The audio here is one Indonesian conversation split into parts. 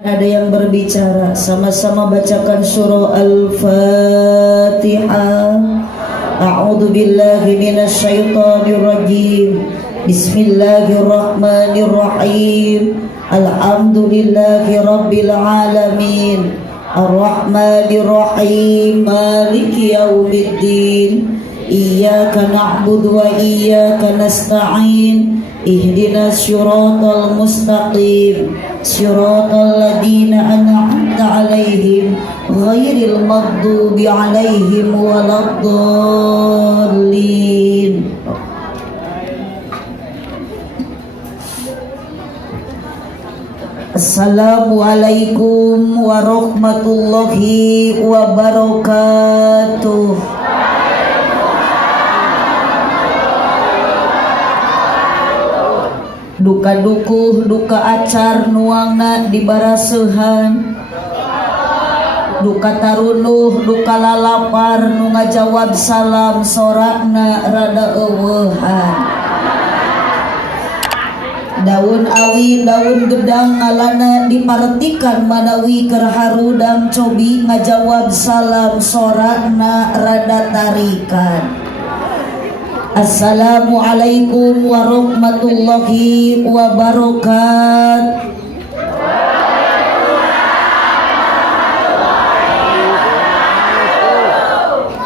Ada yang berbicara, sama-sama bacakan surah Al-Fatihah. A'udzu billahi minasyaitonir rajim. Bismillahirrahmanirrahim. Alhamdulillahi rabbil alamin. Ar-Rahmanir Rahim. Maliki yaumiddin. Iyyaka na'budu wa iyyaka nasta'in. Ihdinas siratal mustaqim. Siratal ladzina an'amta 'alaihim ghairil maghdubi 'alaihim waladdallin. Assalamualaikum warahmatullahi wabarakatuh. Duka dukuh, duka acar nuangna dibarasehan. Duka tarunuh, duka lalapar nu ngajawab salam sorakna rada eueuhan. Daun awi, daun gedang ngalana dipartikan manawi keur harudang cobi ngajawab salam sorakna rada tarikan. Assalamualaikum warahmatullahi wabarakatuh.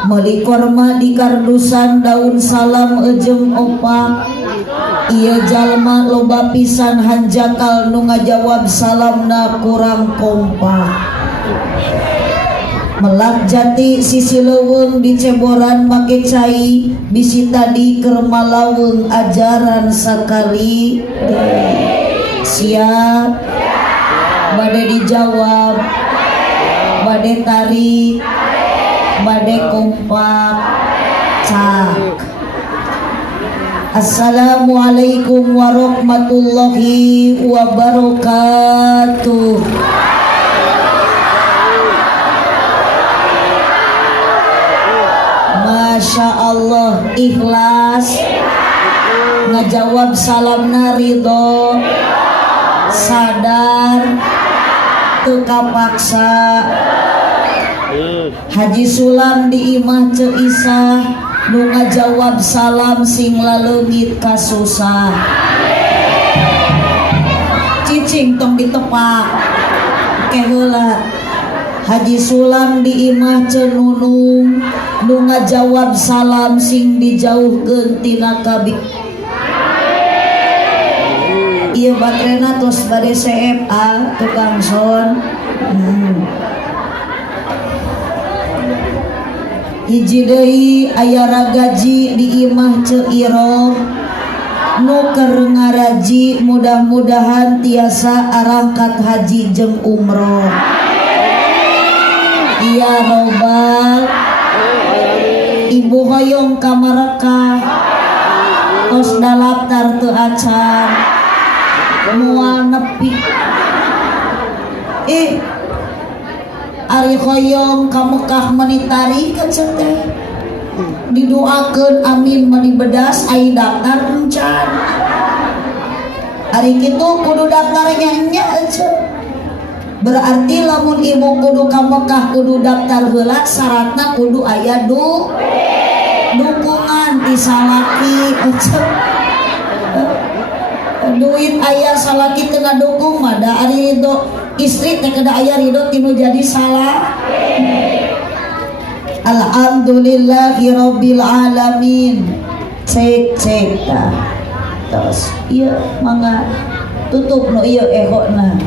Meuli korma di kardusan daun salam ejem opak. Ieu jalma loba pisan hanjakal nu ngajawab salamna kurang kompak. Melak jati sisi leuweung diceboran make cai, bisi tadi keur malaweung ajaran sakali. Siap? Bade dijawab, bade tarik, bade kompak. Cak. Assalamualaikum warahmatullahi wabarakatuh. Masya Allah, ikhlas ngajawab salamna ridho, sadar teu kapaksa. Haji Sulam di imah Ceu Isah nu ngajawab salam sing laleungit kasusah. Cicing tong ditepak ke heula. Haji Sulam di imah Ceu Nunung nu ngajawab salam sing dijauhkeun tina kabi. Ieu baterena tos bade CFA tukang son. Hiji deui aya ragaji di imah Ceu Iroh nu keur ngaraji, mudah-mudahan tiasa arangkat haji jeung umroh. Iya robbal ibu hoyong kamarekah tos dalaptar teu acan moal nepi. Ari hoyong ka Mekah menitari ka teh didoakeun amin meni bedas ai daftar encan. Ari kitu kudu daftarnya nya ece. Berarti lamun ibu kudu ka Mekah kudu daftar heula, syaratna kudu aya dukungan ti salaki. Duit aya salaki teu ngadukung mah da ari ridho istri teh kada aya ridho tinu jadi salah. Alhamdulillahi rabbil alamin. Cek tah. Tos ieu mangga tutup nu ieu ehona.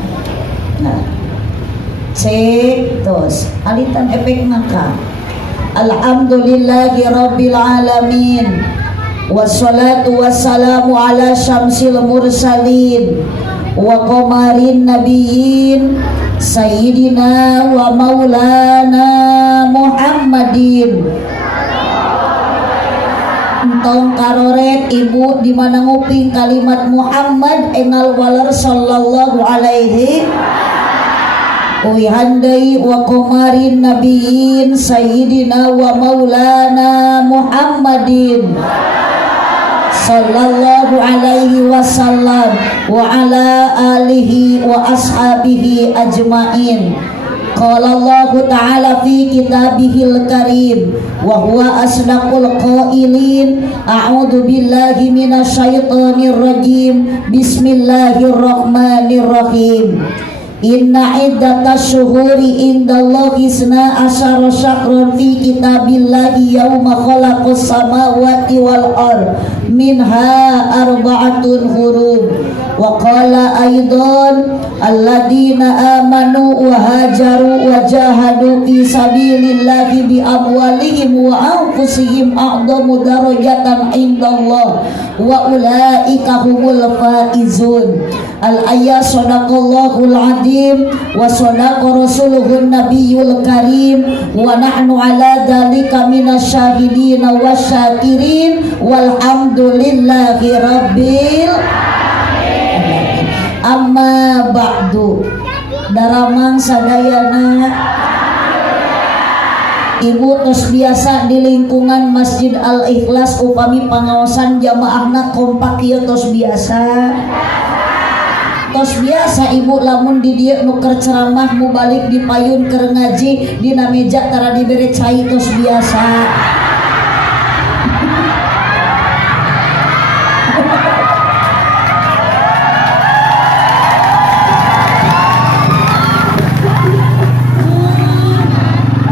Nah. Cek tos alitan efek maka. Alhamdulillahi rabbil alamin. Wassalatu wassalamu ala syamsil mursalin wa qamarin nabiyyin sayyidina wa maulana Muhammadin. Entong karoret ibu di mana nguping kalimat Muhammad engal waler sallallahu alaihi handai wa qamarin nabiyyin sayyidina wa maulana Muhammadin sallallahu alaihi wasallam wa ala alihi wa ashabihi ajmain. Qala Allah ta'ala fi kitabihil karim wa huwa asdaqul qailin. A'udzu billahi minasyaitonir rajim. Bismillahirrahmanirrahim. Inna iddatash syuhuri indallahi isna asyara syahran fi kitabillahi yauma khalaqas samawati wal ard minha arba'atun hurum. Wa qala aidan alladzina amanu wa hajaru wa jahadu fi sabilillahi bi amwalihim wa anfusihim a'dhamu darajatan indallah wa ulaika humul faizun. Al-ayat sadaqallahul azim wa sadaqa rasuluhun nabiyul karim wa nahnu ala dzalika minasyahidin wasyakirin walhamdulillahi rabbil alamin. Amma ba'du. Daramang sadayana Ibu tos biasa di lingkungan Masjid Al-Ikhlas upami pangaosan jamaahna kompak ieu tos biasa. Tos biasa ibu lamun di dieu nuker ceramah mu balik dipayun keur ngaji dina meja tara dibere cai tos biasa.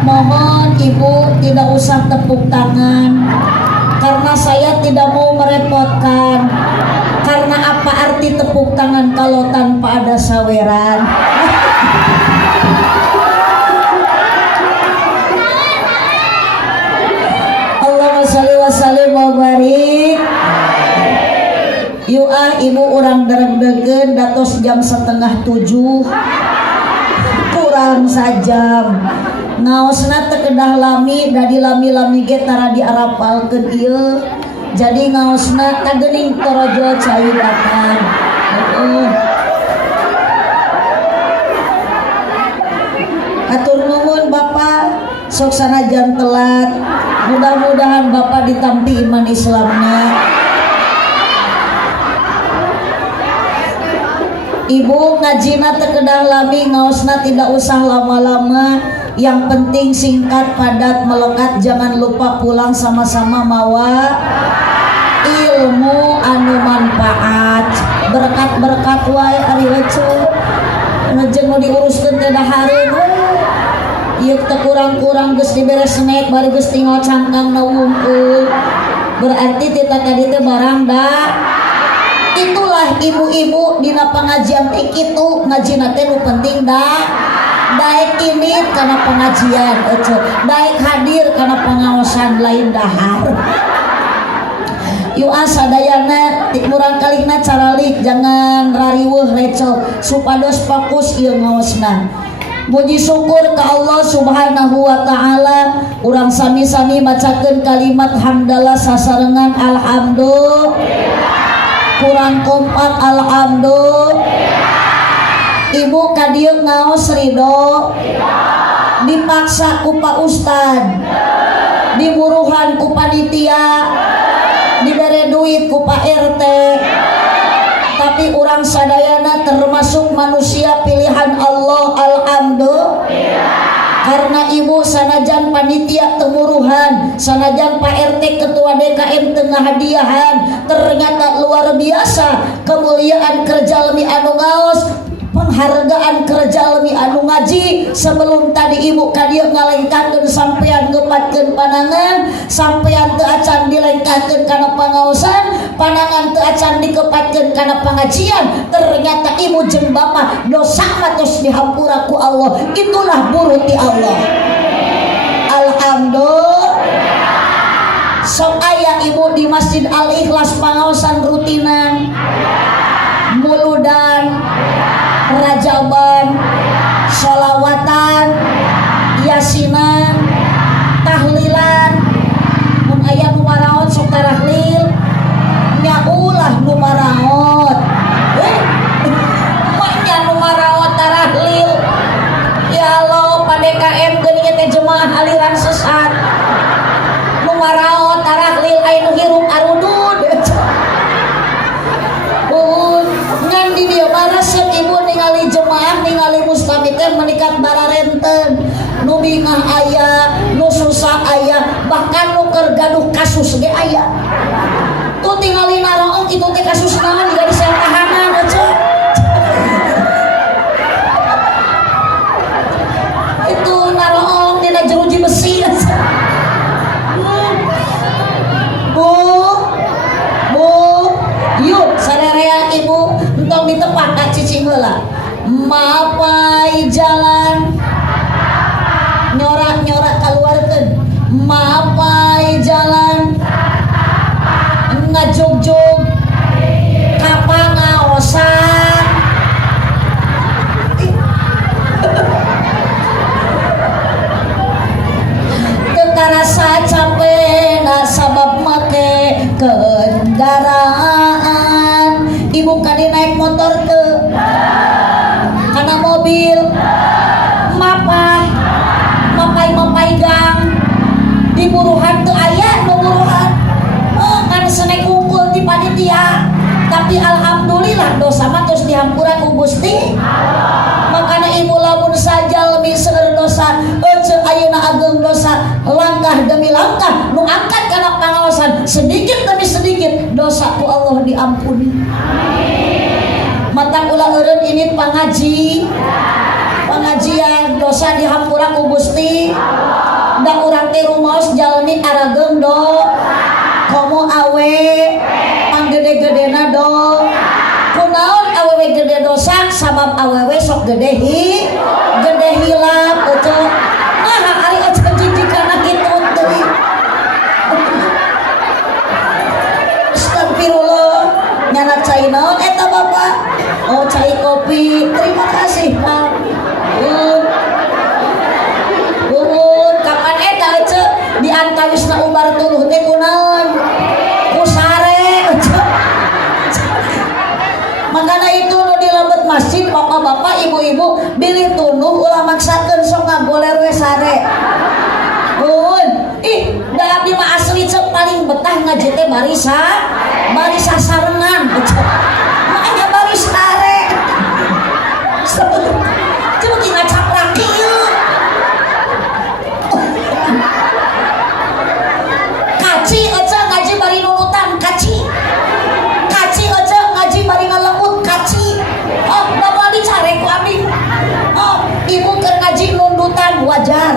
Mohon ibu tidak usah tepuk tangan karena saya tidak mau merepotkan. Karena apa arti tepuk tangan kalau tanpa ada saweran? Allahumma sholli wa sallim wa barik. Yuk ibu orang dereg-degen datos jam 6:30 kurang sajam. Ngaosna teu kedah lami da di lami-lami ge tara diarapalkeun ieu. Jadi ngaosna kagening torojo cai datang. Atur nuhun Bapak, sok sanajan telat. Mudah-mudahan Bapak ditampi iman Islamna. Ibu ngajina teu kedah lami, ngaosna tidak usah lama-lama. Yang penting singkat, padat, melekat. Jangan lupa pulang sama-sama mawa ilmu anu manfaat. Berkat-berkat wae ari leceu. Ngejeng nu diuruskeun teh dahareun. Ieu teh kurang-kurang geus dibere snack bari geus tinggal cangkangna wungkul. Berarti tita tadi teh barang da. Itulah ibu-ibu dina pangajian teh kitu, ngajina teh nu penting da. Daek ini karena pengajian, daek hadir karena pengawasan lain dahar. Yuk sadayana murang kalihna caralik jangan rariweuh reco supados fokus ieu ngaosna. Puji syukur ka Allah Subhanahu wa taala. Urang sami-sami macakeun kalimat hamdalah sasarengan alhamdulillah. Kurang kompak alhamdulillah. Ibu kadieu ngaos ridho, dipaksa ku Pak Ustad, diburuhan ku panitia, dibere duit ku Pak RT. Tapi urang sadayana termasuk manusia pilihan Allah, alhamdulillah. Karena ibu sanajan panitia temuruhan, sanajan Pak RT ketua DKM tengah hadiahan, ternyata luar biasa kemuliaan kerjalmi anu ngaos. Penghargaan kerjalmi anu ngaji. Sebelum tadi ibu kadieu ngalengkakeun sampean ngepatkeun panangan, sampean teu acan dilengkakeun kana pangaosan, panangan teu acan dikepatkeun kana pangajian. Ternyata ibu jeung bapak dosa tos dihampura ku Allah. Itulah buruti Allah. Alhamdulillah. Sok aya ibu di Masjid Al-Ikhlas pangaosan rutinan, muludan, rajaban, sholawatan, yasinan, tahlilan. Mun aya nu maraot sok tarahlil, nya ulah nu maraot. Nya nu maraot tarahlil. Ya Allah, PDKM geuning teh jemaah aliran sesat. Nu maraot tarahlil aya nu hirup arudud. teh menikat bararenten nu bingah aya nu susah aya bahkan nu keur gaduh kasus ge aya tuh tinggalin naroong itu teh kasus naon jadi sel tahanan aja itu naroong dina jeruji besi bu yuk sarerea ibu entong ditepat ka cicing heula mapai jalan nyorak-nyorak keluarkeun mapai jalan ngajog-jog kapangaosan tetarasa capek sabab make kendaraan ibu kadi naik motor teu kana mobil mapai gang di buruhan teu aya nu buruhan kan senek kumpul di panitia tapi alhamdulillah dosa mah terus dihampuran ku Gusti makana ibu lamun saja lebih seueur dosa ece ayeuna ageng dosa langkah demi langkah nu angkat kana pangaosan sedikit demi sedikit dosa ku Allah diampuni mata ulah eureun ini pengajian dosa dihampura ku Gusti da urang teh rumaos jalmi arageng do komo awe panggede-gedena do kunaon awewe gede dosa sabab awewe sok gede hilap ece ari ece jijikana kitu teh astagfirullah nyana cai naon eta bapak oh cai kopi terima kasih Pak kapan eta ece diantawisna ubar tuluh teh kunaon kusare makana itu nu di lebet masjid bapak-bapak ibu-ibu bilih tunuh ulah maksakeun sok ngagoler we sare da abdi mah asli cek paling betah ngaji teh barisa sarengan makanya baris sare coba tinggal caprak kieu kaci aja ngaji bari nunutan kaci aja ngaji bari ngalemut kaci oh bapak dicare ku abdi oh ibu keur ngaji nundutan wajar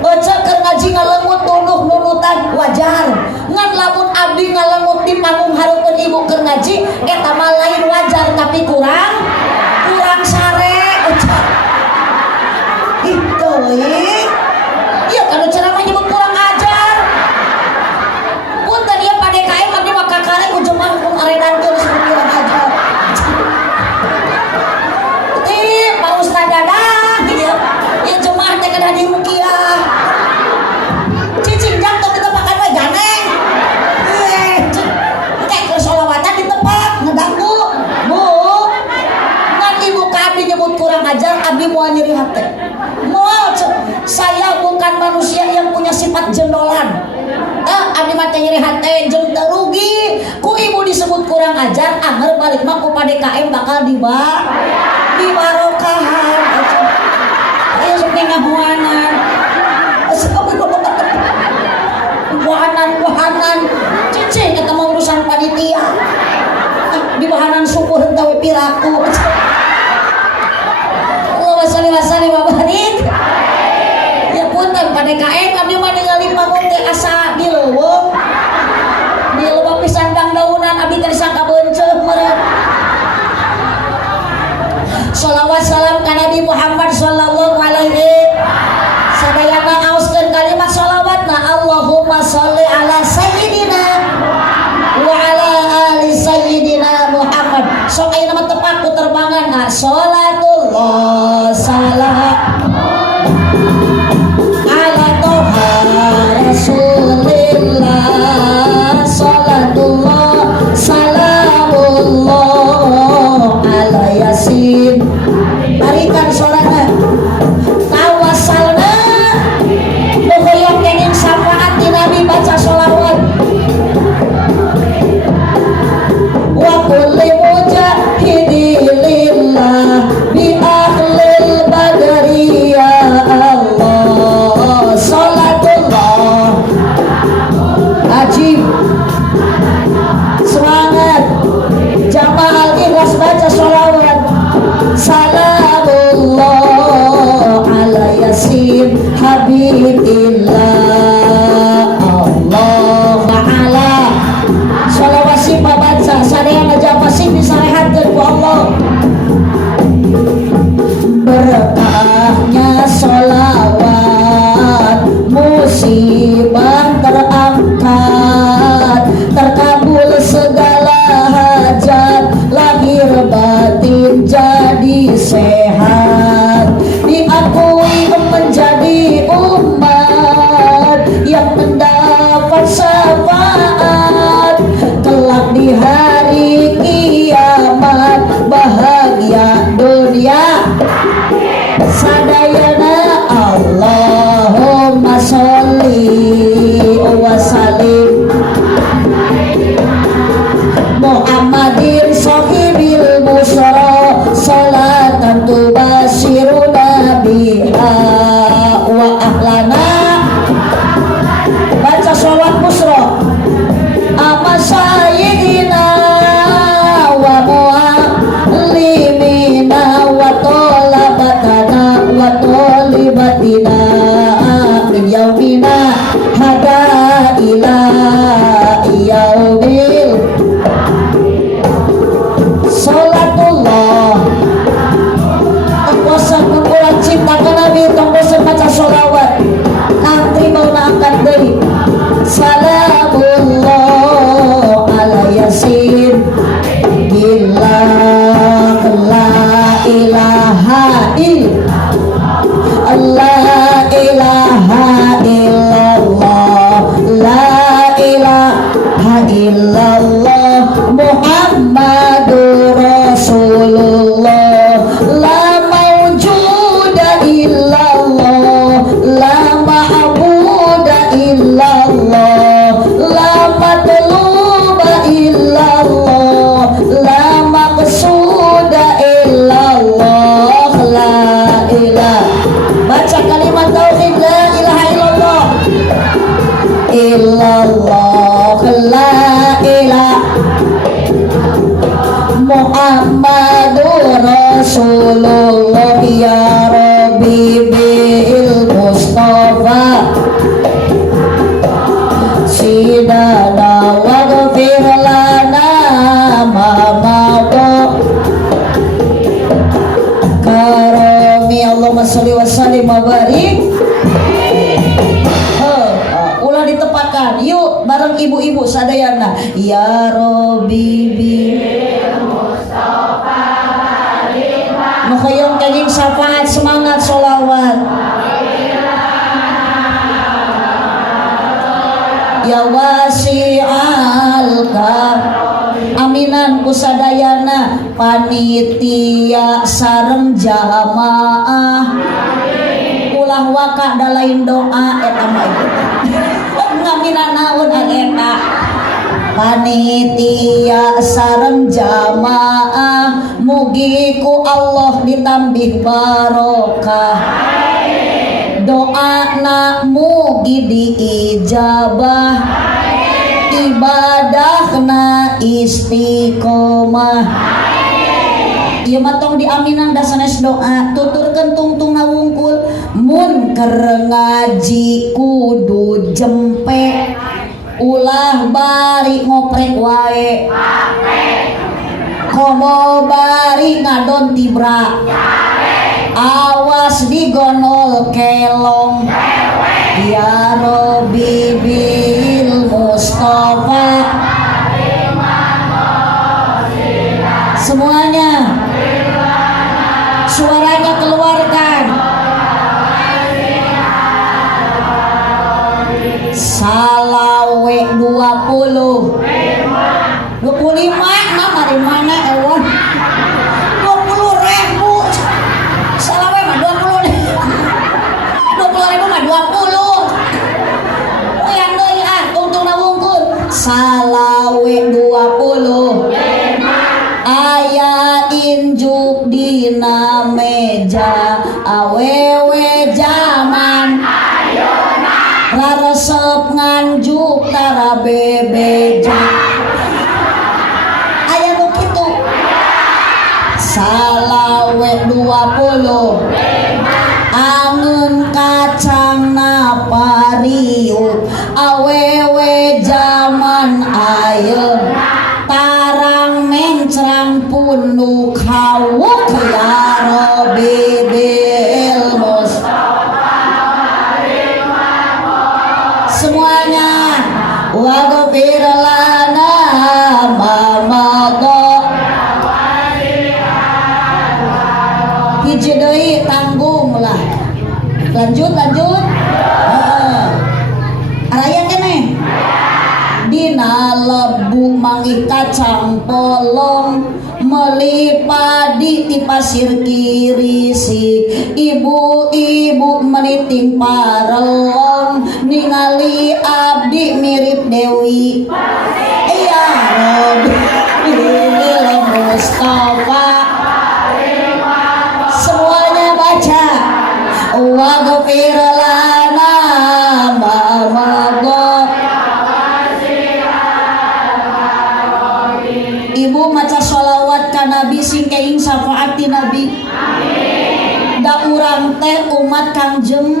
aja keur ngaji ngalemut tunuh nunutan wajar ngan lamun abdi ngalemut di panggung hareupeun ibu keur ngaji eta mah lain wajar tapi kurang sare aja itu iya kalau ceramah nyebut kurang ajar punten ieu pa DKM abdi mah kakare ku jemaah ku aredankeun disebut kurang ajar Pak Ustaz Dadang ieu jemaah teh kada dirukiah cicing jangkau kita makan we ganeng kayak keur sholawatan di tempat ngedanggu bu ngan ibu ka abdi nyebut kurang ajar abdi moal nyeri hate moal saya bukan manusia yang punya sifat jendolan abdi mah teh nyeri hate jeung teu rugi ku ibu disebut kurang ajar anger balik mah ku PDKM bakal dibarokahan ayo sok ngahuanan wahanan cicing eta mah urusan panitia di bahanan syukur henteu we piraku Allahumma sholli wa sallim wa barik ya punten PDKM abdi mah ningali panggung teh asa dileuweung di loba pisan dangdaunan abdi teh disangka beunceuk meureun sholawat salam ka Nabi Muhammad sallallahu alaihi sadayana ngaoskeun kalimat sholawatna Allahumma sholli ala sayyidina wa ala ali sayyidina Muhammad sok ayeuna mah tepat ku terbangan sholatullah salam ala toha rasulillah sholatullah salamullah ala yasin barikan sholatna tawasalna bohoyong kenging syafaat di Nabi baca sholawat wa kulli mujahidi lillah bi ahlil badri ayeuna Allahumma sholli wa sallim Muhammadin sahibil busra salatan tubashiruna biha wa ahlana. Baca sholawat busra ama sayyidina wa mu'allimina wa talabatana wa talibatina min yaumina hada ila yaumil sholatullah. Bosan mengulang cinta ke Nabi, tong bosan baca sholawat antri mau angkat deui salamullah ala yasin billah la ilaha illallah la ilaha illallah la ilaha illallah Muhammadur Rasulullah la mawjuda illallah la ma'buda illallah la matluba illallah la maqsuda illallah la ilah. Baca kalimat tauhid la ilaha illallah illallah la ilah Muhammadur Rasulullah ya Rabbi bil Mustafa sidana waghfir lana ma mada karami Allahumma sholli wa sallim wa barik. Ulah ditepatkan yuk bareng ibu-ibu sadayana ya Rabbi bil Mukhayong kaging syafaat semangat sholawat ya wasi'al aminan kusadayana panitia sareng jamaah ulah waka da lain doa eta mah ngaminan naon eta panitia sareng jamaah mugi ku Allah ditambih barokah doana mugi diijabah ibadahna istiqomah. Ieu mah tong diaminan da sanes doa tuturkeun tungtung wungkul mun keur ngaji kudu jempe ulah bari ngoprek wae komo bari ngadon tibra awas digonol kelong ya Rabbi bil Mustafa semuanya suaranya keluarkan salawe 20 25 mah dari mana ewan 20.000 salawe mah 20.000 mah 20 yang deui tungtung wungkul salawe 20 aya injuk dina meja awewe zaman ayeuna raresep nganjuk tara bebeja aya nu kitu salawe 20 angeun kacangna pariuk awewe zaman ayeuna tarang mencrang punuk hawuk ya Rabbi bil Mustafa semuanya waghfir lana ma madha hiji deui tanggung lah lanjut araya keneh dina lebu mangi kacang polong Meli padi ti pasir kiri si ibu-ibu meniting parelong ningali abdi mirip Dewi iya Robi Mustafa semuanya baca waghfir lana ibu maca sholawat ka nabi sing keing syafaati nabi da urang teh umat kangjeng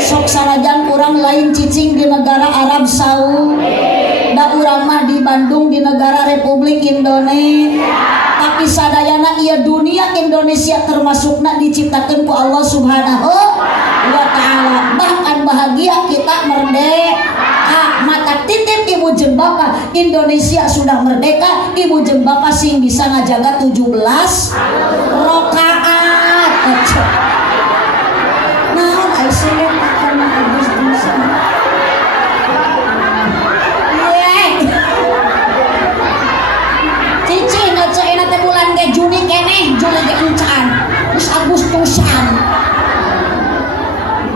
sok sanajan urang lain cicing di negara Arab Saudi da urang mah di Bandung di negara Republik Indonesia tapi sadayana ieu dunia Indonesia termasukna diciptakeun ku Allah Subhanahu wa taala bahkan bahagia kita merdeka mata titip ibu jeung bapa Indonesia sudah merdeka ibu jeung bapa sing bisa ngajaga 17 rakaat naon aisyah karena Agus bisa cicing ngeceina teh bulan ge Juni keneh Juli ge encan terus Agustusan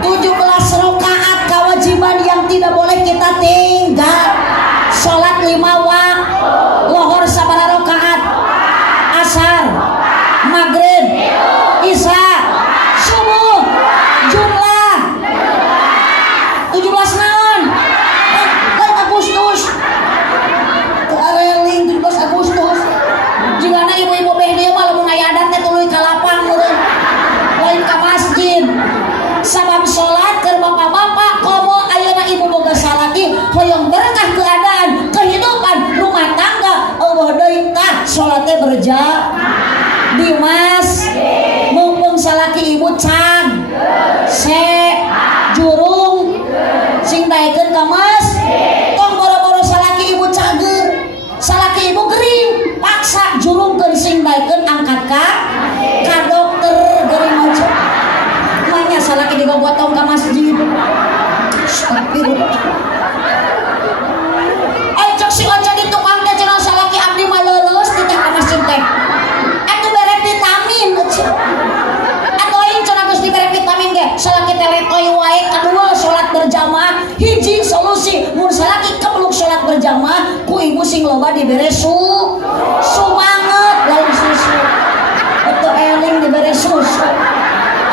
17 rakaat kewajiban yang tidak boleh kita tinggal salat 5 waktu lohor sabaraha rakaat asar maghrib isya subuh jumlah 17 naon Agustus areling 17 Agustus jigana ibu-ibu beh dieu mah lamun aya adat teh tuluy ka lapang meureun lain ka masjid sabab salat keur bapak-bapak komo ayeuna ibu boga salaki hoyong berkah keadaan kehidupan rumah tangga Allah deui tah salat teh berjamaah Dimas mumpung salaki ibu can jurung sing daekeun ka masjid tong boro-boro salaki ibu cager salaki ibu gering paksa jurungkeun sing daekeun angkat ka dokter gering aja manya salaki digogotong ka masjid astagfirullah ai cok si oca di tukang teh cenah salaki abdi mah leuleus di teh ka masjid teh atuh bere vitamin atuh aing cenah geus dibere vitamin ge salaki teh letoy wae kadua salat berjamaah hiji solusi mun salaki kebluk salat berjamaah ku ibu sing loba dibere sumanget lain susu atuh eling dibere susu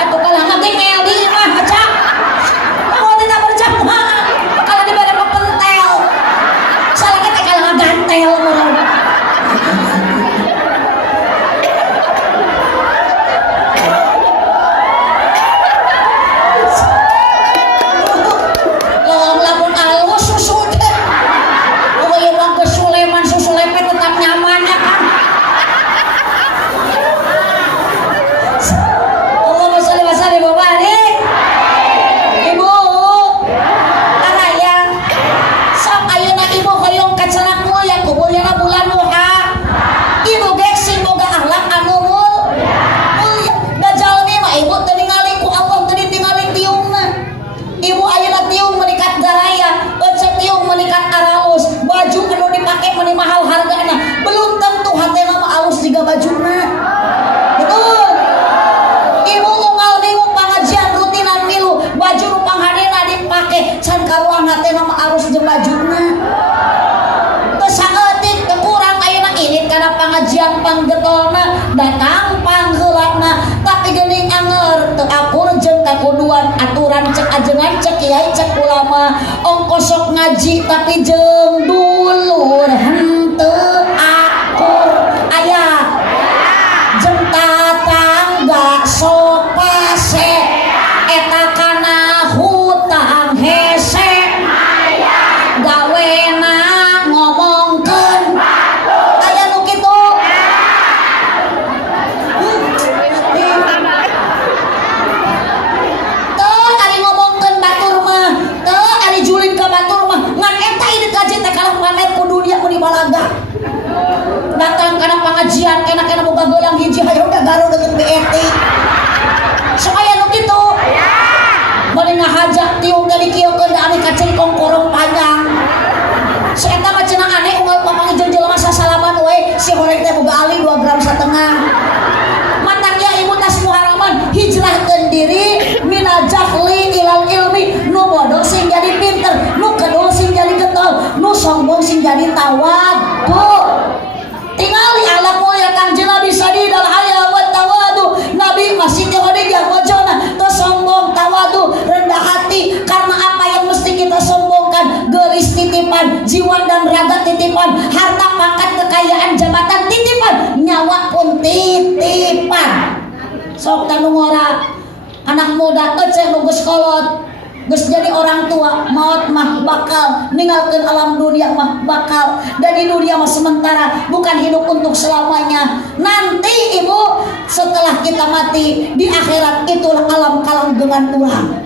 atuh kalahna ge meldi mah aca kalau tidak berjamaah kalau dibere pepentel salaki teh kalahna gantel meureun mahal harganya belum tentu hatena mah alus jiga bajuna betul ibu unggal minggu pengajian rutinan milu baju nu panghadena dipake can karuang hatena mah alus jeung bajuna teu saeutik teu kurang ayeuna irit kana pengajian panggetolna datang pangheulana tapi geuning anger teu akur jeung kakuduan aturan cek ajengan cek kiai cek ulama ongkos sok ngaji tapi jeung dulur henteu akur aya jeung tatangga sok pase eta kana hutang hese gawena ngomongkeun aya nu kitu teu ari ngomongkeun batur mah teu ari julid ka batur mah ngan eta ieu kaji teh kalah pamer ku dunia ku di balaga datang kana pengajian kena boga geulang hiji hayang da garo deukeut BRT sok aya nu kitu bari ngahajak tiung dari kieukeun da ari kacerikong korong panjang si eta mah cenah aneh unggal papang jeung jelema sasalaman we si horeng teh boga ali 2 gram jadi tawad tuh tingali alam mulia Kangjeng Nabi sadidal haya wa tawadu Nabi masih Khadijah bojona tuh sombong tawadu rendah hati karena apa yang mesti kita sombongkan gelis titipan jiwa dan raga titipan harta pangkat kekayaan jabatan titipan nyawa pun titipan sok tanu ngora anak muda eceh nu geus kolot geus jadi orang tua maut mah bakal ninggalkeun alam dunia mah bakal dan di dunia mah sementara bukan hidup untuk selamanya nanti ibu setelah kita mati di akhirat itulah alam kalang dengan ulang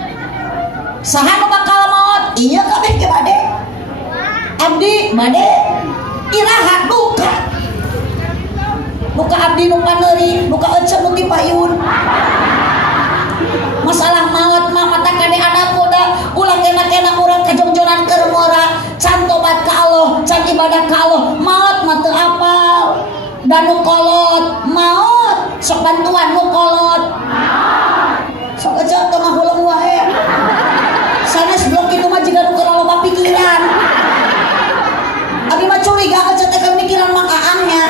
saha nu bakal maut iya kabeh ge bade abdi bade iraha duka abdi nu paneuri duka eceu nu tipayun masalah maut mah mata kade anak muda ulah kena urang kajongjonan keur ngora can tobat ka Allah can ibadah ka Allah maut mah teu apal dan nu kolot maut sok bantuan nu kolot sok aja teu ngahuleng wae sanes blok kitu mah jiga nu keur loba pikiran abi mah curiga aja teh mikiran mang aangnya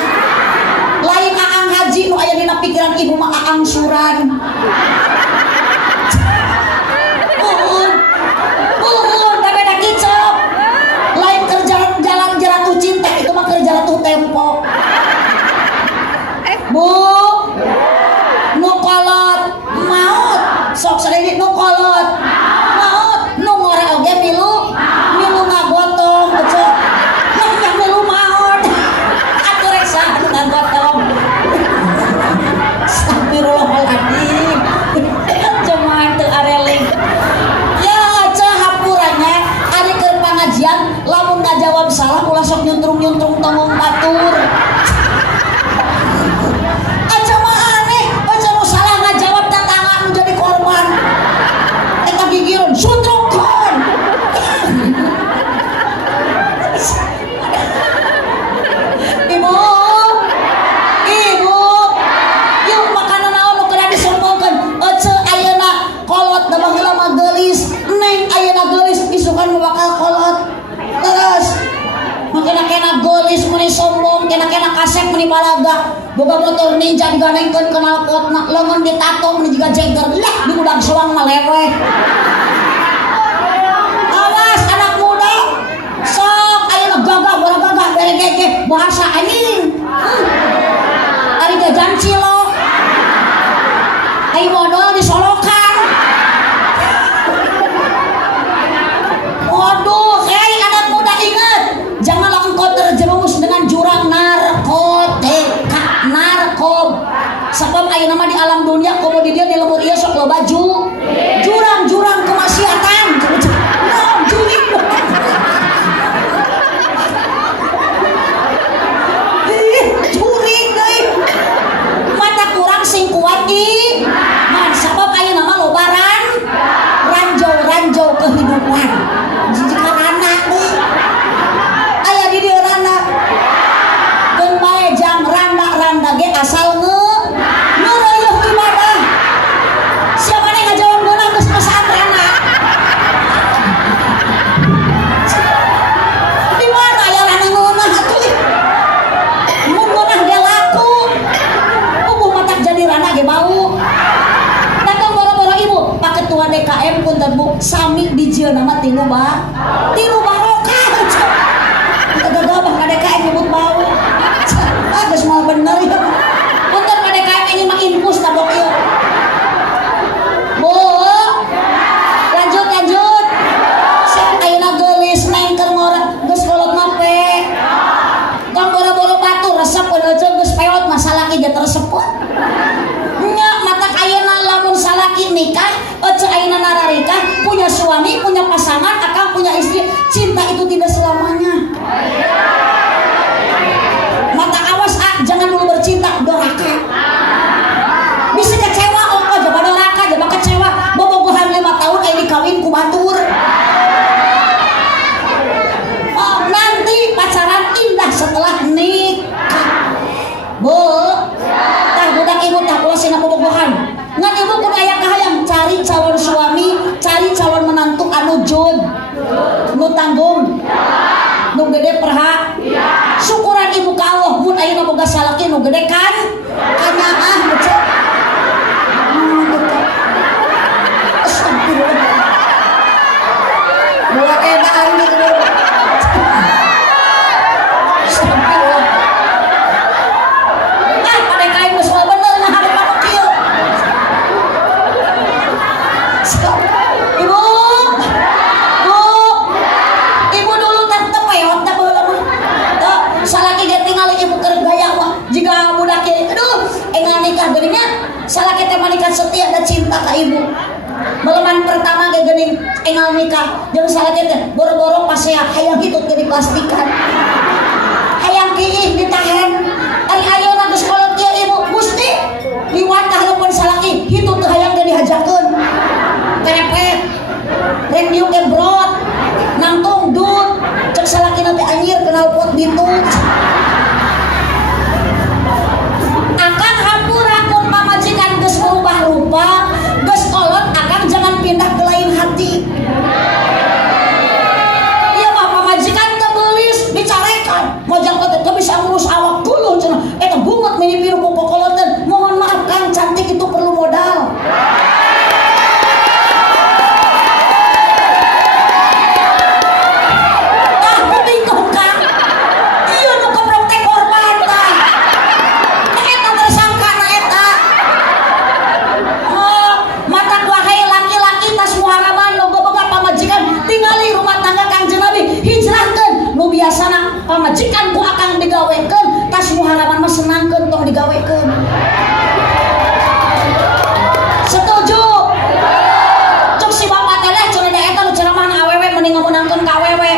lain aang haji nu aya dina pikiran ibu mah aang suran lain kerjalan ucin teh itu mah kerjalan tuh tempo bu nu kolot maut sok sadaya nu kolot maut nu ngore oge milu ngagotong cek nya milu maut atuh rek saha nu ngagotong astagfirullahaladzim cuman teu areling ya aja hapurannya ari keur pangajian lamun ngajawab salah ulah sok nyuntrung tongong batur aja mah aneh aja nu salah ngajawab tantangan jadi korban eta gigireun suntrungkeun ibu yuk makanan naon nu kada disombongkeun ece ayeuna kolot da baheula mah geulis neng ayeuna geulis isukan bakal kolot terus makanya kena geulis meni sombong kena kasek meni balaga boga motor ninja diganengkeun kenal potna leungeun ditato meni jiga Jagger lah di udang soang maleweh awas anak muda sok ayeuna gagah bola gagah bere gege bahasa anjing ari jajan cilok ai modal disolokan waduh hei anak muda ingat janganlah engkau terjerumus dengan jurang narkob sebab ayeuna mah di alam dunia komo di dia di lemur ieu sok loba jurang kemaksiatan naon jurik jurik deui mata kurang sing kuat man sebab ayeuna mah loba ranjau kehidupan jika anak deui aya di dieu randa keun bae jam randa ge asal ngeureuh ibadah siapa nih ngajawab geunah geus pesantrenna di mana aya randa ngeunah atuh mun ngeunah ge laku puguh matak jadi randa ge bau datang boro-boro ibu pak ketua DKM punten bu sami dijieuna mah tilu barokah gagabah ka DKM nyebut bau geus moal bener ya punten ka DKM ini mah infus tabok ieu bu lanjut sok ayeuna geulis neng keur ngora geus kolot mape gang boro-boro batur resep aja geus peot masalah ki ge terseput nya mata ayeuna lamun salaki nikah ece ayeuna nararikah punya suami punya pasangan akang punya istri cinta itu tidak selamanya mata awas jangan dulu bercinta doraka bisa kecewa jaba doraka jaba kecewa bobogohan 5 tahun dikawin ku batur nanti pacaran indah setelah nikah bu tah budak ibu tah kula sina bobogohan ngan ibu kudu aya kahayang cari calon suami cari calon menantu anu jod nu tanggung nu gede perha bulan pertama kayak geuning engal nikah jeung salaki teh boro-boro pasea hayang hitut jadi plastikan hayang kiih ditahan ari ayeuna geus kolot kieu ibu Gusti liwat kaheupeun salaki hitut teu hayang teh dihajakeun terepet rek diuk brot nangtung dut cek salaki nanti anjir kenal pot ditu akang hampura kun pamajikan geus berubah rupa geus kolot akang jangan pindah ke lain hati iya mah pamajikan teu geulis dicarekan mojang teh bisa ngurus awak dulu cenah eta bungut mini piru ku kokoloteun mohon maaf Kang cantik itu perlu modal pamajikan ku akang digawekeun tas muharaman mah senangkeun tong digawekeun setuju cuk si bapak teh cenah da eta nu ceramahan awewe mending ngamunangkeun ka awewe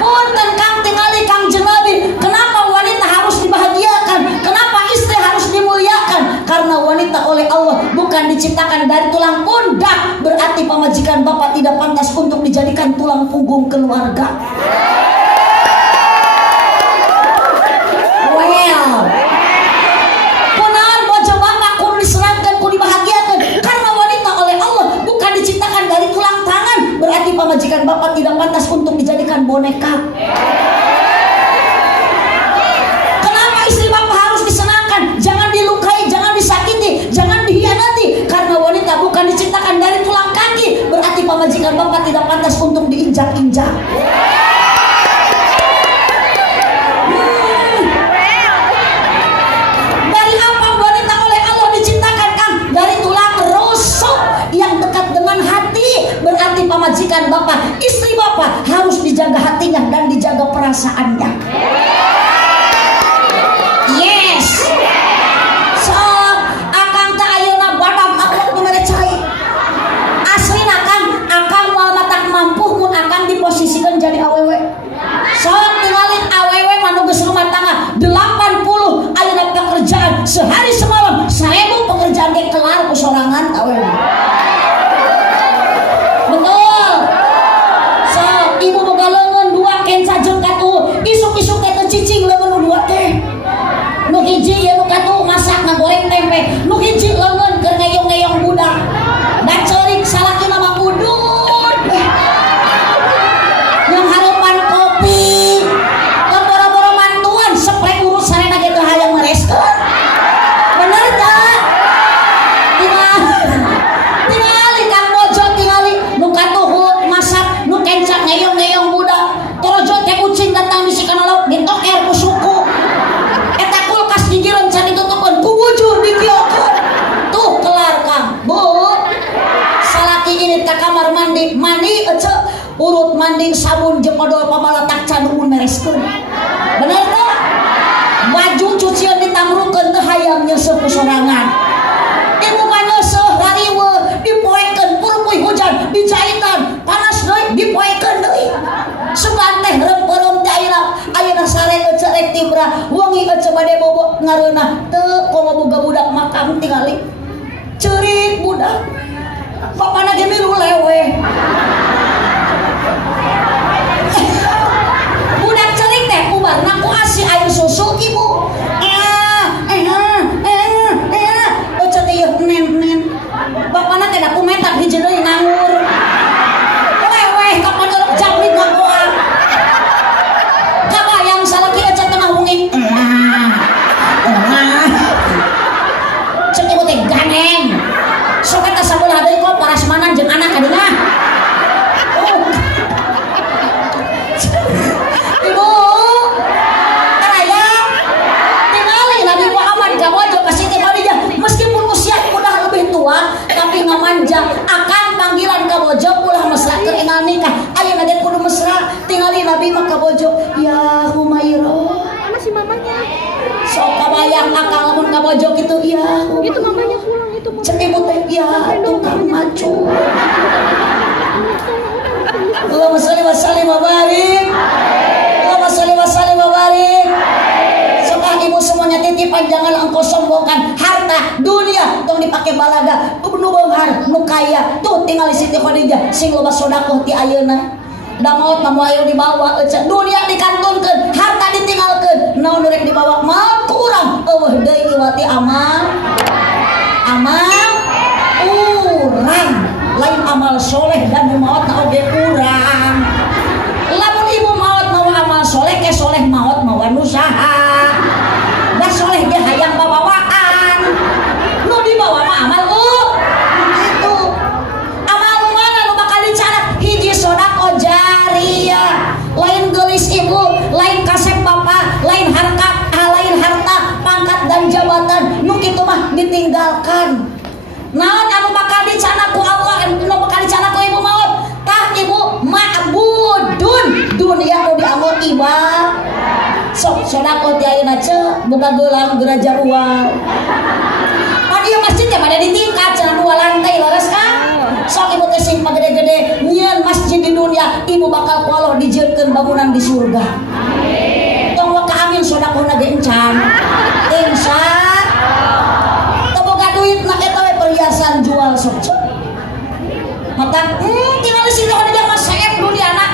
punten Kang tingali Kangjeng Nabi kenapa wanita harus dibahagiakan kenapa istri harus dimuliakan karena wanita oleh Allah bukan diciptakan dari tulang pundak berarti pamajikan bapak tidak pantas untuk dijadikan tulang punggung keluarga punaan bojo bapak kudu disenangkan kudu dibahagiakan karena wanita oleh Allah bukan diciptakan dari tulang tangan berarti pamajikan bapak tidak pantas untuk dijadikan boneka kenapa istri bapak harus disenangkan jangan dilukai jangan disakiti jangan dihianati karena wanita bukan diciptakan dari tulang kaki berarti pamajikan bapak tidak pantas untuk diinjak-injak berarti pamajikan bapak, istri bapak harus dijaga hatinya dan dijaga perasaannya. Yes. So, akang teh ayeuna badam akhlak nu merecai. Aslina akang moal matak mampu mun akang diposisikan jadi awewe. So, tinggalin awewe manu geus rumah tangga 80 ayeuna pekerjaan sehari semalam 1000 pekerjaan ge kelar ku sorangan awewe. Betul. So, ibu boga leungeun dua ken sajeung katuh. Isuk-isuk teh teu cicing leungeun nu dua teh. Nu hiji ye nu katuh masak ngagoreng tempe. Nu hiji leungeun keur ngeyong-ngeyong budak. Da ceurik salakina mah udud. Yang harapan kopi. Yang boro-boro mantuan seprek urus sarena ge teu hayang mereskeun. Bener tah? Tingali Kang Bojo tingali nu katuh masak nu kencang ngeyong-ngeyong budak torojo teh kucing datang di sikana lauk ditoker ku suku eta kulkas dijireun can ditutupkeun ku bujur dikiokeun tuh kelar Kang Bu salaki ini ka kamar mandi ece urut mandi sabun jeung odol pamalatak can nuhun mereskeun bener teh baju cucian ditamrukeun teu hayang nyeuseuk ku sorangan ibu mah nyeuseuk rariweuh dipoekeun purpuy hujan dijahitan panas deui dipoekeun deui sugan teh reup-reup teh ayeuna sare ece rek tibra wengi ece bade bobo ngareunah teu komo boga budak makam tingali ceurik budak papana ge milu lewe budak ceurik teh ubarna ku asi air susu ibu ece teh nen bapana teh da kumetak hiji deui nganggur leweh kapan eureuk jamri ngagoa kabayang salaki ece tengah wengi cek ibu teh ganeng sok eta sabelah deui kok parasmanan jeung anak kadina ibu karaya tingali Nabi Muhammad ka bojo ka Siti Khadijah meskipun usia udah lebih tua tapi ngamanja akan panggilan ka bojo ulah mesra keur engal nikah ayeuna ge kudu mesra tingali Nabi mah ka bojo ya Humairah mana si mamanya sok kabayang akang lamun ka bojo kitu ya itu mamanya pulang itu cek ibu teh ya tukang macu nu kaya tuh tinggal Siti Khadijah sing loba sedekah ti ayeuna da maot mah moal dibawa dunia dikantunkeun harta ditinggalkeun naon rek dibawa mah kurang eueuh deui wati amal urang lain amal soleh dan maot na oge urang lamun ibu maot mawa amal soleh ke soleh maot mawa nusaha da soleh ge hayang babawaan nu dibawa mah amal itu amal mana nu bakal dicatat hiji sedekah jariyah lain geulis ibu lain kasep bapa lain harta pangkat dan jabatan nu kitu mah ditinggalkan naon anu bakal dicatat ku Allah anu bakal dicatat ku ibu maut tah ibu ma'budun dunia nu dianggo ibadah sok sedekah ti ayeuna ce boga geulang geraja rual pan ieu masjid teh pada ditingkat cenah 2 lantai leres kan sok ibu teh sing pagede-gede nyieun masjid di dunia ibu bakal ku Allah dijieunkeun bangunan di surga amin tong wa ka amin sedekahna ge encan insyaallah teu boga duitna eta we perhiasan jual sok mata tinggal di situ Khadijah mah saeb duniana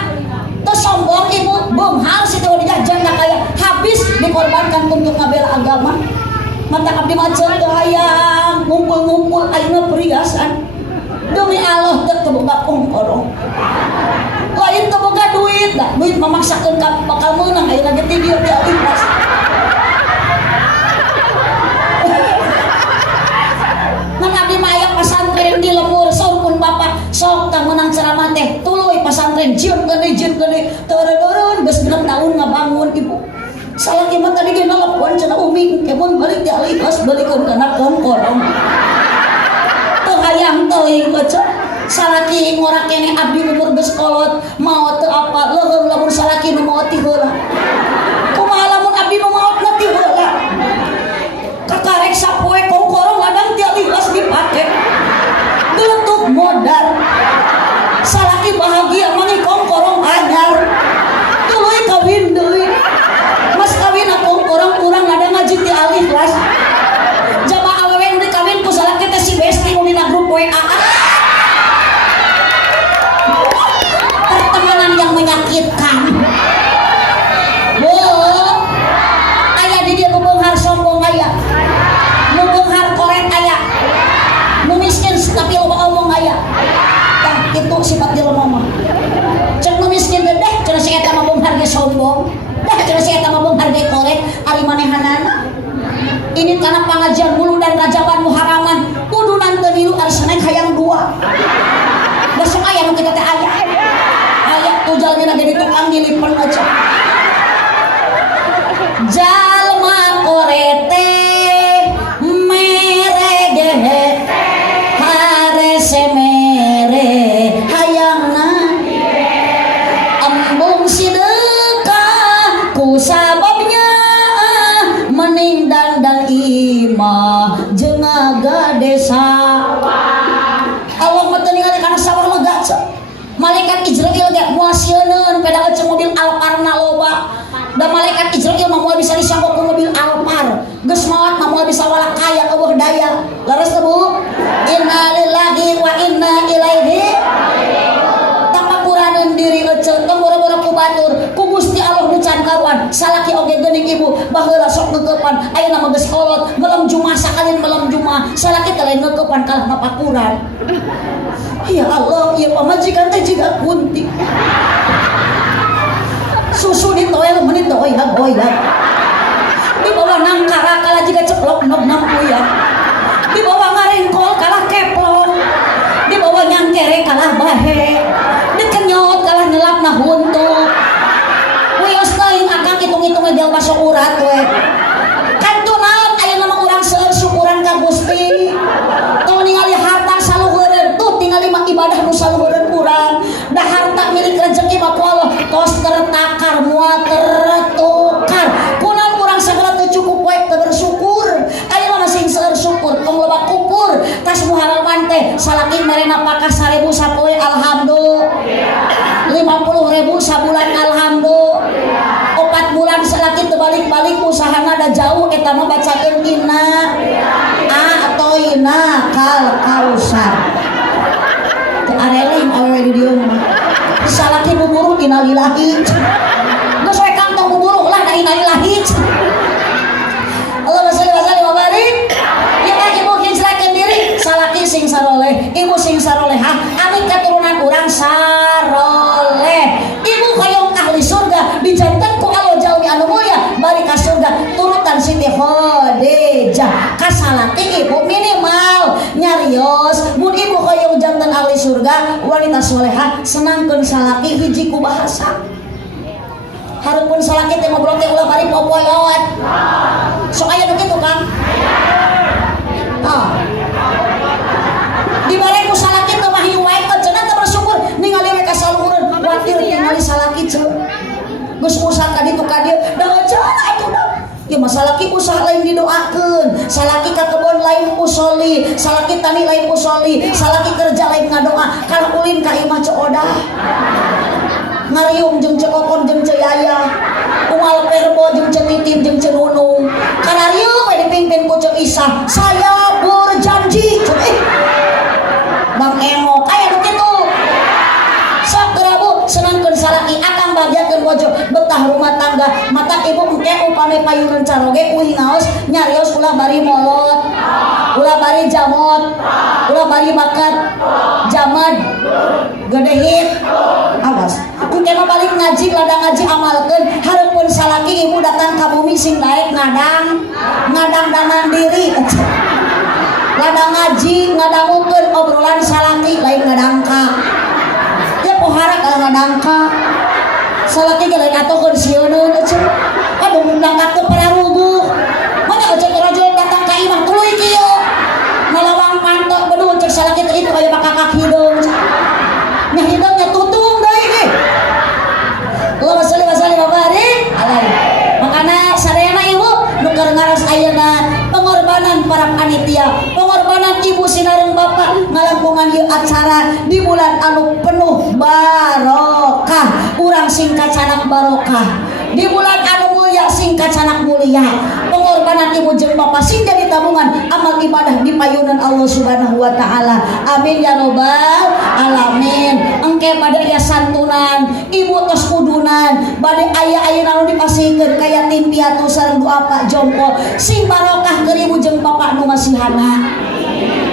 teu sombong ibu beunghar Siti Khadijah janda kaya habis dikorbankan untuk ngabela agama mata abdi mah teu hayang ngumpul-ngumpul ayeuna perhiasan demi Allah teu boga pungkorong lain teu boga duit da duit memaksakeun ka bakal meunang ayeuna ge ti dieu dia ikhlas abdi maya pasantren di lemur sampun bapak sok tang menang ceramah teh tuluy pasantren jieun gede turun geus 6 tahun ngabangun ibu salaki mah tadi ge nelpon cenah umi kemun balik di Alikas balikeun kana kongkorong teu hayang teuing baca salaki ngora kene abdi umur geus kolot maot teu apa leuheung lamun salaki nu maot ti heula kumaha lamun abdi nu maotna ti heula kakarek sapoe kongkorong ladang tiap ikhlas dipake geletuk modal salaki bahagia mangi kongkorong anyar tuluy kawin deui mas kawin kongkorong urang ladang ngaji ti Alikhlas jamaah awewe nu dikawin ku salaki teh si Besti nu dina grup WA pertemanan yang menyakitkan aya di dia beunghar sombong aya miskin tapi loba omong aya tah kitu sifat jelema mah cek nu miskin deh cenah si eta mah beunghar ge sombong dah cenah si eta mah beunghar ge korek ari manehanana ini kana pangajian mulu dan rajaban muharaman kudu nanti dilu ari sanek hayang 2 besok aya nu kita teh aya tujal dina jadi tukang gilipen aja jalma korete merege semere hayangna embung sedekah ku sababnya mening dandang imah jeung ngagade sawah Allah mah teu ningali kana sawah lega malaikat Israil ge moal sieunun peda eceng mobil Alparna loba da malaikat Israil mah moal bisa disangkut ku mobil Alpar geus maot mah moal bisa walak kaya eueuh daya leres teu Bu inna lillahi wa inna ilaihi tapakuraneun diri eceu tong boro-boro ku batur ku Gusti Allah nu can karuan salaki oge geuning ibu baheula sok ngeukepan ayeuna mah geus kolot malam Jumaah sakalin malam Jumaah salaki teh lain ngeukepan kalah ngapakuran ya Allah ieu pamajikan teh jiga kunti susu ditoel menit toyag di bawah nangkara kalah jiga ceplok nom ya di bawah ngarengkol kalah keplok di bawah nyangkere kalah bahe di kenyot kalah nyelap nah huntuk wios teuing akang hitung-hitung ngejel masuk urat we kan tuh naon aya nama urang seueur syukuran ka Gusti tong ningali harta saluheureun tuh tingali mah ibadah nu saluheureun urang da harta milik rezeki mah ku Allah tos tertakar moal tertukar kunaon urang sagala teu cukup we teu bersyukur ayeuna mah sing seueur syukur tong loba kukur tas muharaman teh salaki merena pakah 1000 sapoe alhamdulillah 50.000 sabulan alhamdulillah 4 bulan salaki teu balik-balik usahana da jauh eta mah bacakeun inna atoina kal kausar di dieu mah. Salaki buburu innalillahi. Geus we kantong buburu lah da innalillahi. Allahumma shalli wa sallim wa barik. Ya ibu hijrahkeun diri salaki sing saroleh, ibu sing sarolehah, amin keturunan urang saroleh. Ibu hoyong ahli surga dijanten ku Allah jalmi anu mulia bari ka surga turutan Siti Khadijah. Kasalaki ibu minimal nyarios mun ibu hoyong janten ahli surga wanita solehah senangkeun salaki hiji ku bahasa. Harupun salaki teh ngobrol teh ulah bari popoyot. Sok aya nu kitu Kang. Di balik ku salaki teh mah hiu wae cenah teh bersyukur ningali we ka saluhureun watir ningali salaki ceuk. Geus usaha ka ditu ka dieu da cenah atuh da. Ya masalah ki usaha lain didoakeun, salaki ka kebon lain usoli, salaki tani lain usoli, salaki kerja lain ngadoa, kana ulin ka imah coodah. Ngariung jeung cekokon jeung ceyaya, umal perbo jeung cetitin jeung cenunung. Kana rieu we dipimpin ku Ceu Isah, saya berjanji. Bang Emo aya nu kitu. Sok Rabu senangkeun salaki akang bagyakeun bojo betah rumah tangga mata ibu engke upami payunan caroge uih ngaos nyarios ulah bari molot ulah bari jamot ulah bari bakat jamad gedehit awas engke mah balik ngaji ladang ngaji amalkeun hareupeun salaki ibu datang ka bumi sing daek ngadang danan diri ladang ngaji ngadangukeun obrolan salaki lain ngadangka ya pohara kalau ngadangka salaki ge lain atokeun sieunun aduh ngangkat teu pararuguh mana ojek rajul datang ka imah tuluy kieu ngalawang pantok beduh cek salaki teh itu aya bakakak hidung nya hidungnya tutung deui ge Allahumma shalli wa sallim wa barik alaihi makana sadayana ibu nu keur ngaros ayeuna pengorbanan para panitia pengorbanan ibu sinareng bapak ngalangkungan ieu acara di bulan anu penuh barokah urang singkat sanak barokah di bulan anu mulia singkat sanak mulia pengorbanan ibu jeung bapak sing jadi tabungan amal ibadah di payunan Allah Subhanahu wa taala amin ya rabbal alamin engke bade aya santunan ibu tos kudunan bade aya ayeuna anu dipasihkeun ka yatim piatu sareng doa Pak Jompo sing barokah keur ibu jeung bapak nu masihana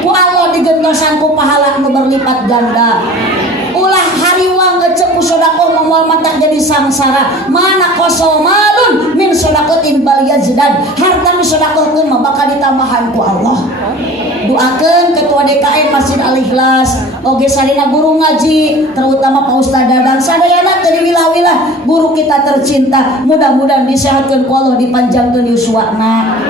ku Allah digentosan ku pahala nu berlipat ganda ulah hariwang ngecek ku sedekah moal mata jadi sangsara mana koso malun min sedekatin bal yazdan harta nu sedekahkeun mah bakal ditambahan ku Allah doakeun ketua DKM Masjid Al Ikhlas oge sarina guru ngaji terutama Pak Ustaz Dadang sadayana teu wilah-wilah guru kita tercinta mudah-mudahan disehatkeun ku Allah dipanjangkeun yuswana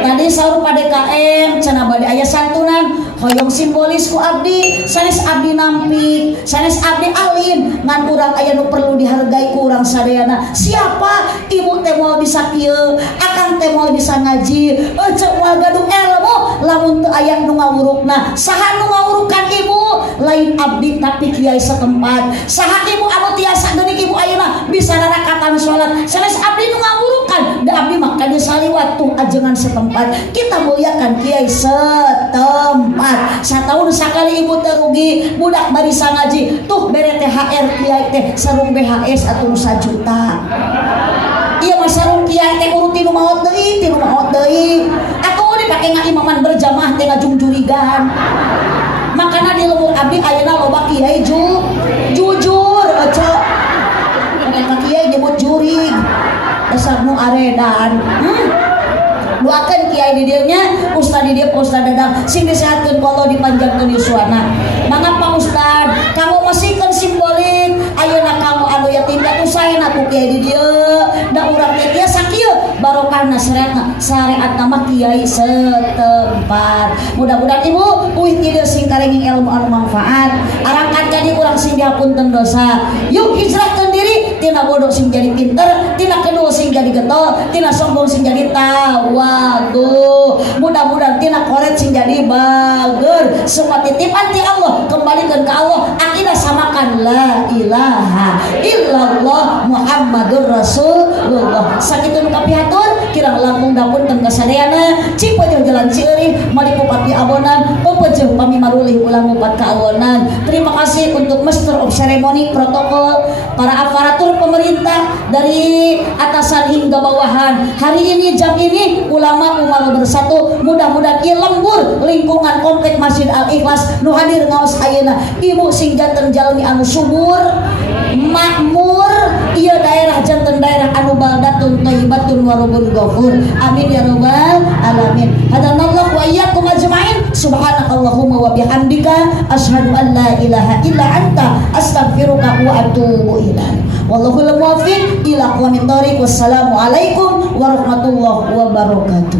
tadi saur Pak DKM cenah bade aya santunan hoyong simbolis ku abdi sanes abdi nampik sanes abdi alim ngan urang aya nu perlu dihargai ku urang sadayana siapa ibu teh moal bisa kieu akang teh moal bisa ngaji cek moal gaduh ilmu lamun teu aya nu ngawurukna saha nu ngawurukan ibu lain abdi tapi kiai setempat saha ibu anu tiasa geuning ibu ayeuna bisa rakatan salat sanes abdi nu ngawurukan da abdi mah kade saliwat tuh ajengan setempat kita muliakan kiai setempat satahun sakali ibu terugi budak barisan ngaji tuh bere THR kiai teh sarung BHS atuh 1 juta iya mah sarung kiai teh urut tinu maot deui atuh dipake ngaimaman berjamaah teh ngajungjurigan makana di lembur abdi ayeuna loba kiai jujur aja ka kiai nyebut jurig dasar nu aredan doakeun kiai di dieu nya ustad di dieu Ustaz Dadang sing disehatkeun ku Allah dipanjangkeun yuswana mangga Pak Ustad kamu masihkeun simbolik ayeuna kamu anu yatim piatu saena ku kiai di dieu da urang teh tiasa kieu barokahna syariat mah kiai setempat mudah-mudahan ibu uih kieu sing karenging ilmu anu manfaat arangkan jadi urang sing dihapunten dosa yuk hijrahkeun diri tina bodoh sing jadi pinter tina kedua sing jadi getol tina sombong sing jadi tawadhu mudah-mudahan tina koret sing jadi bager semua titipan ti Allah kembalikan ke Allah akidah samakan la ilaha illallah Muhammadur Rasulullah sakitu nu kapihatur kirang langkung dapunkeun kasadayana cipeueuh jalan Cieurik mari pupati abonan pepeueuh pami marulih ulang mupat ka awonan terima kasih untuk untuk Master of Ceremony, protokol, para aparatur pemerintah dari atasan hingga bawahan. Hari ini jam ini ulama Umar bersatu, mudah-mudahan ieu lembur lingkungan komplek Masjid Al Ikhlas nu hadir ngaos ayeuna. Ibu sing janten jalmi anu subur, makmur, ieu daerah janten daerah anu baldatun thayyibatun warabun ghafur. Amin ya rabbal alamin. Hadanallahu wa iyyakum ajmain. Subhanakallahumma wa bihamdika asyhadu an la ilaha illa anta astaghfiruka wa atubu ilaik. Wallahul muwaffiq ila aqwamit thoriq. Wassalamu alaikum warahmatullahi wabarakatuh.